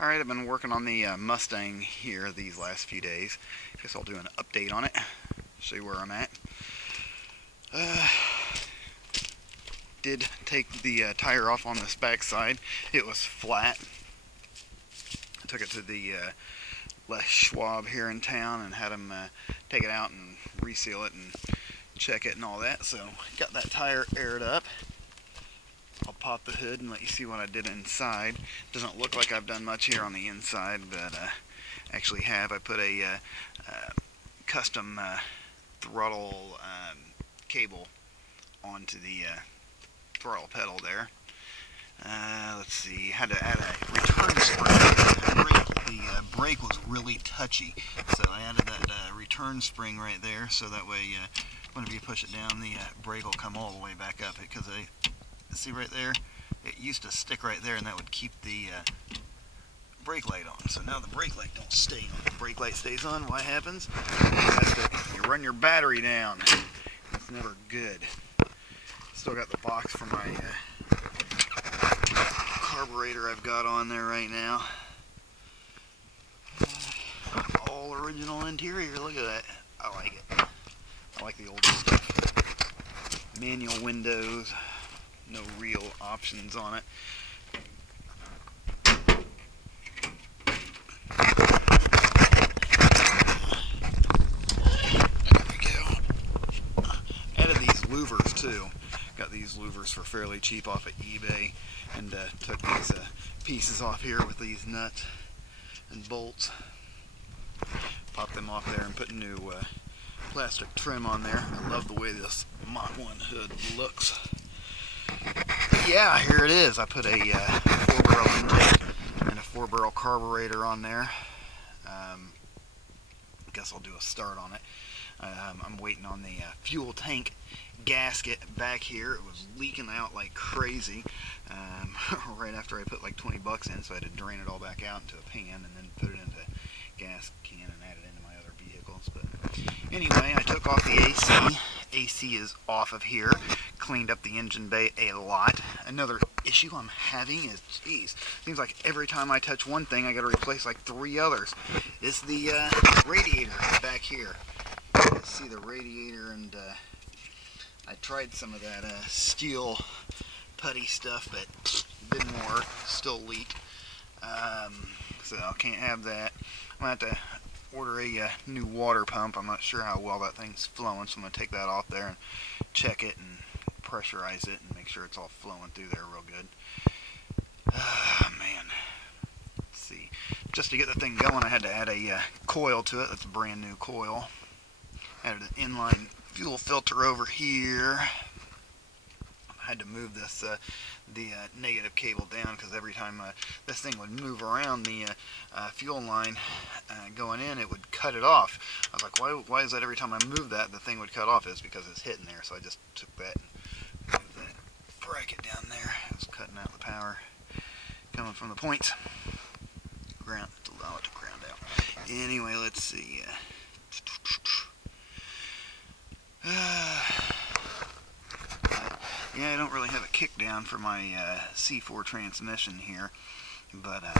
Alright, I've been working on the Mustang here these last few days. Guess I'll do an update on it, show you where I'm at. Did take the tire off on this back side. It was flat. I took it to the Les Schwab here in town and had him take it out and reseal it and check it and all that. So got that tire aired up. I'll pop the hood and let you see what I did inside. Doesn't look like I've done much here on the inside, but actually have. I put a custom throttle cable onto the throttle pedal there. Let's see, had to add a return spring. The brake was really touchy, so I added that return spring right there, so that way whenever you push it down, the brake will come all the way back up. Because see right there, it used to stick right there, and that would keep the brake light on. So now the brake light don't stay on. The brake light stays on. What happens? You run your battery down. That's never good. Still got the box for my carburetor I've got on there right now. All original interior. Look at that. I like it. I like the older stuff. Manual windows. No real options on it. There we go. Added these louvers too. Got these louvers for fairly cheap off of eBay, and took these pieces off here with these nuts and bolts. Popped them off there and put new plastic trim on there. I love the way this Mach 1 hood looks. Yeah, here it is. I put a 4-barrel intake and a 4-barrel carburetor on there. Guess I'll do a start on it. I'm waiting on the fuel tank gasket back here. It was leaking out like crazy right after I put like 20 bucks in, so I had to drain it all back out into a pan and then put it into a gas can and add it into my other vehicles. But anyway, I took off the AC. AC is off of here. Cleaned up the engine bay a lot. Another issue I'm having is, geez, seems like every time I touch one thing I gotta replace like 3 others. It's the radiator back here. You see the radiator, and I tried some of that steel putty stuff, but didn't work. Still leak. So I can't have that. I'm gonna have to order a new water pump. I'm not sure how well that thing's flowing, so I'm gonna take that off there and check it and pressurize it and make sure it's all flowing through there real good. Man, let's see. Just to get the thing going, I had to add a coil to it. That's a brand new coil. Added an inline fuel filter over here. I had to move this the negative cable down, because every time this thing would move around the fuel line going in, it would cut it off. I was like, why is that every time I move that the thing would cut off? It's because it's hitting there. So I just took that and moved that bracket down there. It was cutting out the power coming from the points. Ground, to allow it to ground out. Anyway, let's see. Yeah, I don't really have a kick down for my C4 transmission here, but I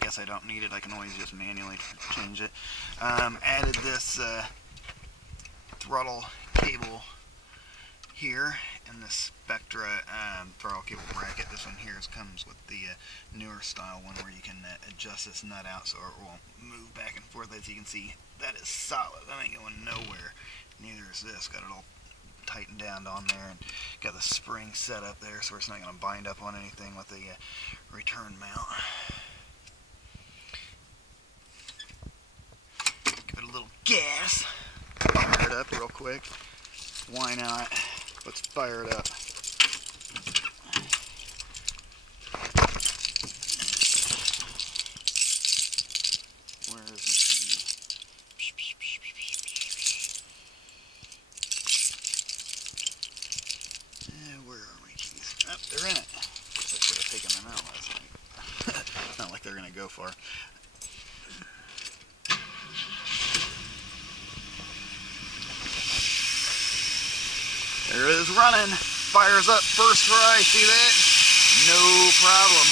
guess I don't need it. I can always just manually change it. Added this throttle cable here in the Spectre throttle cable bracket. This one here comes with the newer style one where you can adjust this nut out so it won't move back and forth. As you can see, that is solid. That ain't going nowhere. Neither is this. Got it all tightened down on there, and got the spring set up there so it's not going to bind up on anything with the return mount. Give it a little gas. Fire it up real quick. Why not? Let's fire it up. Where is it? Where are my keys? Oh, they're in it. Guess I should have taken them out last night. Not like they're going to go far. There it is running. Fires up first try. See that? No problem.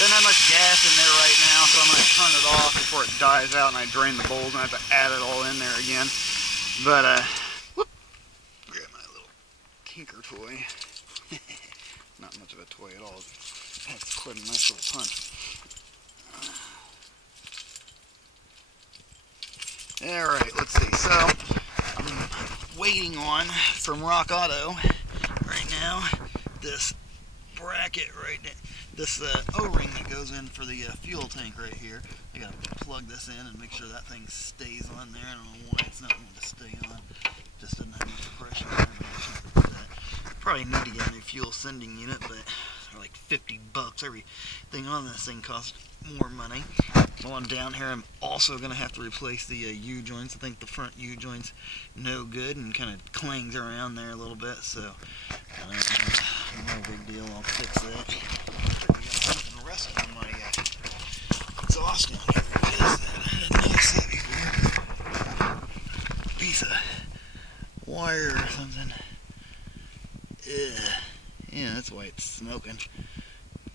Doesn't have much gas in there right now, so I'm going to turn it off before it dies out and I drain the bowls and I have to add it all in there again. But, whoop, grab my little tinker toy. Not much of a toy at all. It's quite a nice little punch. Alright, let's see. So, I'm waiting on, from Rock Auto, right now, this bracket right there. This O-ring that goes in for the fuel tank right here. I gotta plug this in and make sure that thing stays on there. I don't know why it's not wanting to stay on. Just doesn't have much pressure there. Probably need to get a new fuel sending unit, but they're like $50. Everything on this thing costs more money. While I'm down here, I'm also going to have to replace the U-joints. I think the front U-joint's no good and kind of clangs around there a little bit, so no big deal, I'll fix that. I got something rusted on my exhaust down here. What is that? I didn't notice that before. Piece of wire or something. Yeah, that's why it's smoking.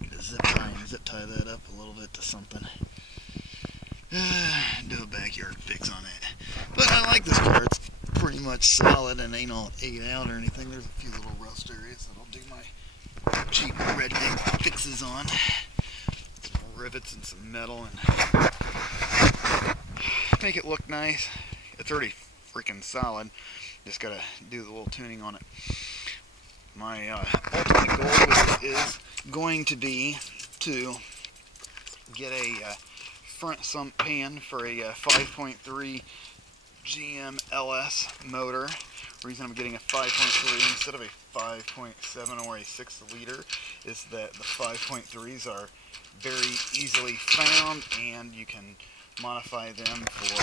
Get a zip tie that up a little bit to something. Do a backyard fix on it. But I like this car. It's pretty much solid and ain't all ate out or anything. There's a few little rust areas that I'll do my cheap redneck fixes on. Some rivets and some metal and make it look nice. It's already freaking solid. Just gotta do the little tuning on it. My ultimate goal is going to be to get a front sump pan for a 5.3 GM LS motor. The reason I'm getting a 5.3 instead of a 5.7 or a 6 liter is that the 5.3s are very easily found and you can modify them for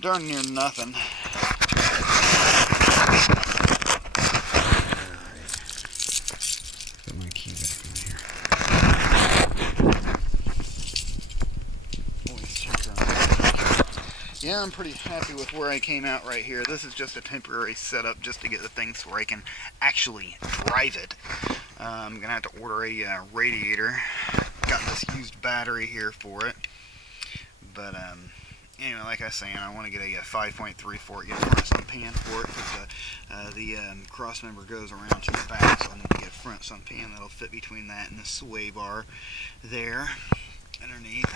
darn near nothing. Put my key back in here. Yeah, I'm pretty happy with where I came out right here. This is just a temporary setup just to get the thing so where I can actually drive it. I'm going to have to order a radiator. Got this used battery here for it. But anyway, like I was saying, I want to get a 5.3 for it, get a front sump pan for it, because the cross member goes around to the back, so I need to get a front sump pan that'll fit between that and the sway bar there underneath.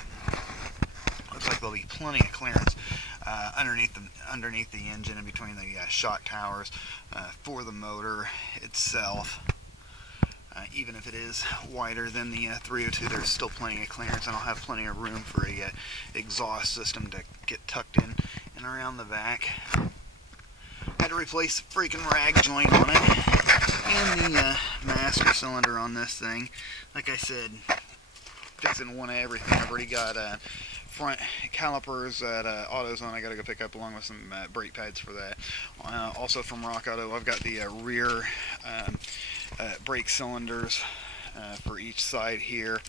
Looks like there'll be plenty of clearance underneath the engine and between the shock towers for the motor itself. Even if it is wider than the 302, there's still plenty of clearance, and I'll have plenty of room for a exhaust system to get tucked in and around the back. Had to replace the freaking rag joint on it and the master cylinder on this thing. Like I said, fixing one of everything. I've already got front calipers at AutoZone I gotta go pick up, along with some brake pads for that. Also from Rock Auto, I've got the rear brake cylinders for each side here.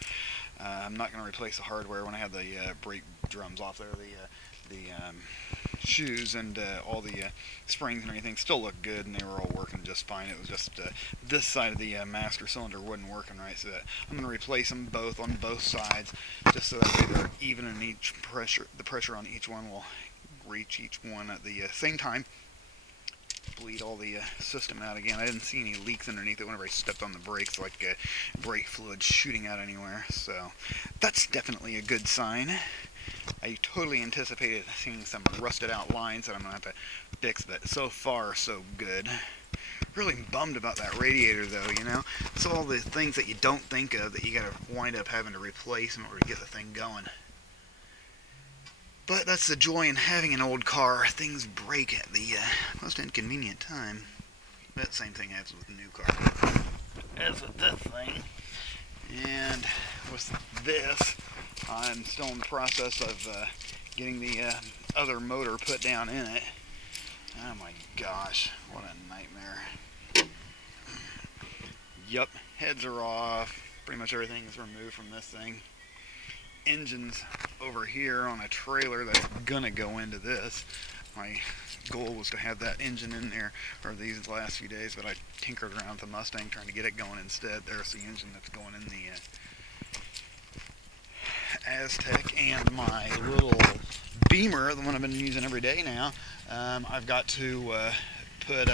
I'm not going to replace the hardware when I have the brake drums off there. The shoes and all the springs and everything still look good, and they were all working just fine. It was just this side of the master cylinder wasn't working right, so I'm going to replace them both on both sides, just so that way they're even in each pressure. The pressure on each one will reach each one at the same time. Bleed all the system out again. I didn't see any leaks underneath it whenever I stepped on the brakes, like brake fluid shooting out anywhere, so that's definitely a good sign. I totally anticipated seeing some rusted out lines that I'm going to have to fix, but so far so good. Really bummed about that radiator though, you know. It's all the things that you don't think of that you got to wind up having to replace in order to get the thing going. But that's the joy in having an old car. Things break at the most inconvenient time. That same thing happens with a new car. As with this thing. And with this, I'm still in the process of getting the other motor put down in it. Oh my gosh, what a nightmare. Yup, heads are off. Pretty much everything is removed from this thing. Engine's over here on a trailer that's gonna go into this. My goal was to have that engine in there for these last few days, but I tinkered around with the Mustang trying to get it going instead. There's the engine that's going in the Aztec and my little Beamer, the one I've been using every day now, I've got to put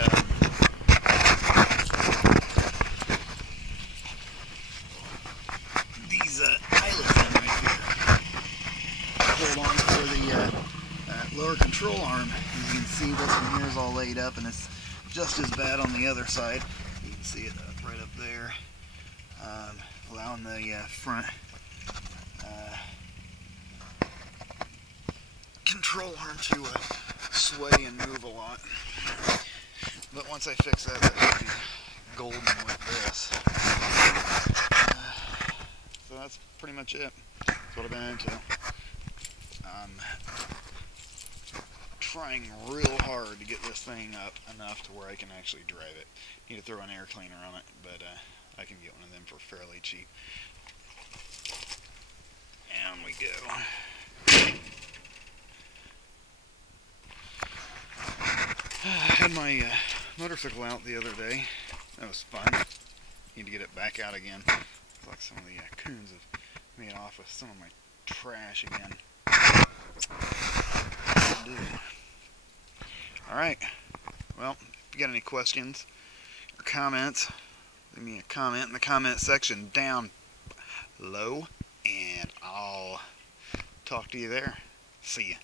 these eyelets in right here. Hold on for the lower control arm. As you can see, this one here is all laid up, and it's just as bad on the other side. You can see it right up there, allowing the front control arm to sway and move a lot. But once I fix that, that should be golden with this. So that's pretty much it. That's what I've been into. I'm trying real hard to get this thing up enough to where I can actually drive it. Need to throw an air cleaner on it, but I can get one of them for fairly cheap. And we go. I had my motorcycle out the other day. That was fun. Need to get it back out again. Looks like some of the coons have made off with some of my trash again. Alright, well, if you got any questions or comments, leave me a comment in the comment section down below, and I'll talk to you there. See ya.